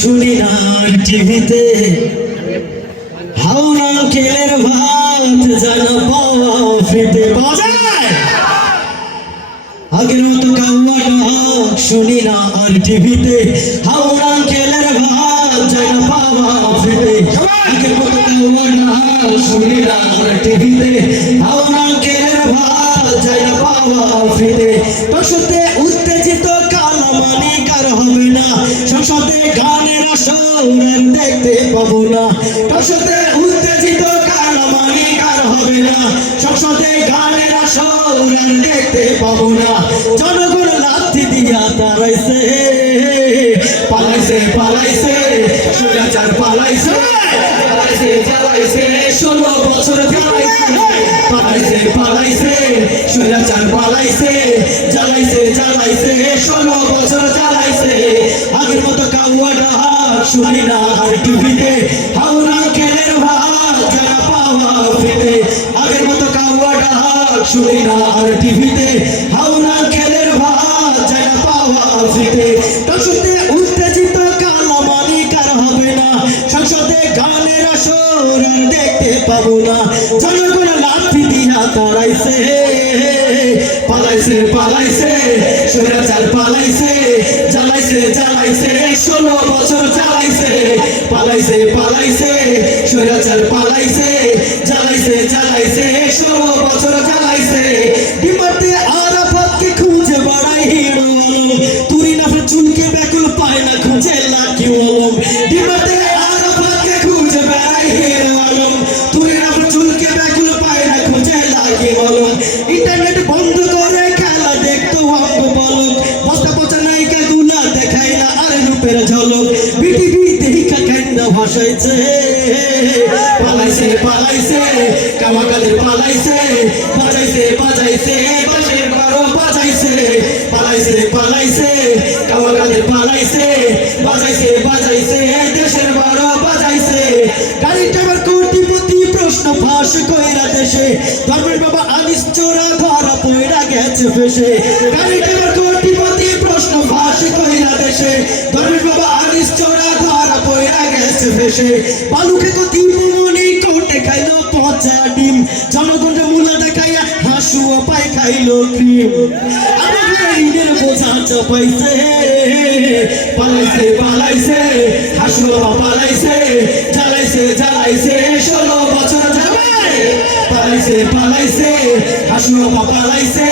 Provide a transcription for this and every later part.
শুনি না টিভিতে হাওড়া আঙ্কেলের ভাত জানা পাওয়া ফ্রিতে পাওয়া যায়। আগের মতো কাউয়া ডাক শুনি না আর টিভিতে হাওড়া আঙ্কেলের ভাত জানা পাওয়া ফ্রিতে। আগের মতো কাউয়া ডাক শুনি না আর টিভিতে হাওড়া আঙ্কেলের ভাত জানা পাওয়া ফ্রিতে। দর্শকতে উত্তেজিত কালামানি কার হবে না, সংসদে গানের আসর দেখতে পাবো না। দর্শকতে উত্তেজিত কালামানি কার হবে না, সংসদে গানের আসর দেখতে পাবো না। জনগণ লাথি দিয়া তারাইছে, পালাইছে পালাইছে স্বৈরাচার পালাইছে, পালাইছে জ্বালাইছে 16 বছর জ্বালাইছে, পালাইছে পালাইছে স্বৈরাচার পালাইছে, জ্বালাইছে জ্বালাইছে 16 বছর জ্বালাইছে। আগের মতো কাউয়া ডাক শুনি না আর টিভিতে হাওড়া আঙ্কেলের ভাত যারা পাওয়া ফ্রিতে। আগের মতো কাউয়া ডাক শুনি না আর টিভিতে হাওড়া আঙ্কেলের ভাত যারা পাওয়া ফ্রিতে। দর্শকতে উত্তেজিত কালামানি কার হবে না, সংসদে গানের আসর দেখতে পাবো না। জনগণ লাথি দিয়া তাড়াইছে, পালাইছে পালাইছে স্বৈরাচার পালাইছে, জ্বালাইছে জ্বালাইছে 16 বছর জ্বালাইছে, পালাইছে পালাইছে স্বৈরাচার পালাইছে, জ্বালাইছে জ্বালাইছে 16 বছর জ্বালাইছে। ডিমাতে আরাফাতকে খুঁজে বেড়াই হিরো আলম, তুই না চুলকে ব্যাকুল পায় না খুঁজে লাকি আলম। ডিমাতে আরাফাতকে খুঁজে বেড়াই হিরো আলম, তুই না চুলকে ব্যাকুল পায় না খুঁজে লাকি আলম। ইন্টারনেট বন্ধ করে খেলা দেখতো অঙ্গ বলক, বস্তা পচা নায়িকা গুলা দেখায় না আর রূপের ঝলক। বিটিভি দেখা কেন্দ্র ভাসাইছে, পালাইছে পালাইছে কামাকাদের পালাইছে, বাজাইছে বাজাইছে বাঁশের বারো বাজাইছে, পালাইছে পালাইছে কামাকাদের পালাইছে, বাজাইছে বাজাইছে দেশের বারো বাজাইছে। গাড়ি ড্রাইভার কোটিপতি প্রশ্ন ফাঁস কইরা দেশে, ধর্মের বাবা আনিস চোরা ধরা পয়রা গেছে ফেসে। গাড়ি ড্রাইভার কোটিপতি প্রশ্ন ফাঁস কইরা দেশে, ধর্মের বাবা আনিস চোরা ধরা পয়রা গেছে ফেসে। বালুকে তো দীপমণি কোটে খাইলো পচা ডিম, জনগণের মূলা দেখাইয়া হাসুয়া পাই খাইলো ক্রিম। আমাদের ঋণের বোঝা চাপাইছে, পালাইছে পালাইছে হাসুয়া পালাইছে, জ্বালাইছে জ্বালাইছে 16 বছর জ্বালাই, পালাইছে পালাইছে হাসুয়া পালাইছে,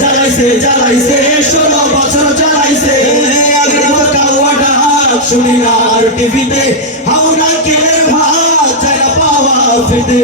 জ্বালাইছে জ্বালাইছে 16 বছর জ্বালাইছে। আগের মতো কাউয়া ডাক শুনি না আর টিভিতে হাওড়া আঙ্কেলের ভাত যারা পাওয়া ফ্রিতে।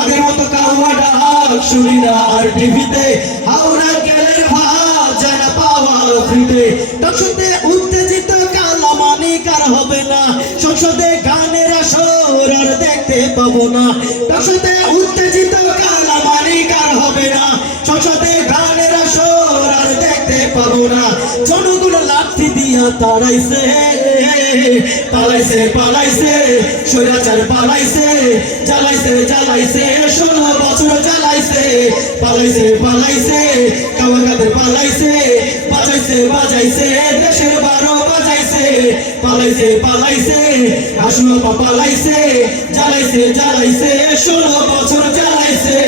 আগের মতো কাউয়া ডাক শুনি না আর টিভিতে হাওড়া আঙ্কেলের ভাত যারা পাওয়া ফ্রিতে। দর্শকতে উত্তেজিত কালামানি কার হবে না, সংসদে গানের আসর আর দেখতে পাবো না। দর্শকতে উত্তেজিত কালামানি কার হবে না, সংসদে গানের আসর আর দেখতে পাবো না। জনগণ লাথি দিয়া তাড়াইছে, পালাইছে পালাইছে স্বৈরাচার পালাইছে, জ্বালাইছে জ্বালাইছে 16 বছর জ্বালাইছে, পালাইছে পালাইছে কামাকাদের পালাইছে, বাজাইছে বাজাইছে দেশের বারো বাজাইছে, পালাইছে পালাইছে হাসুয়া পালাইছে, জ্বালাইছে জ্বালাইছে 16 বছর জ্বালাইছে।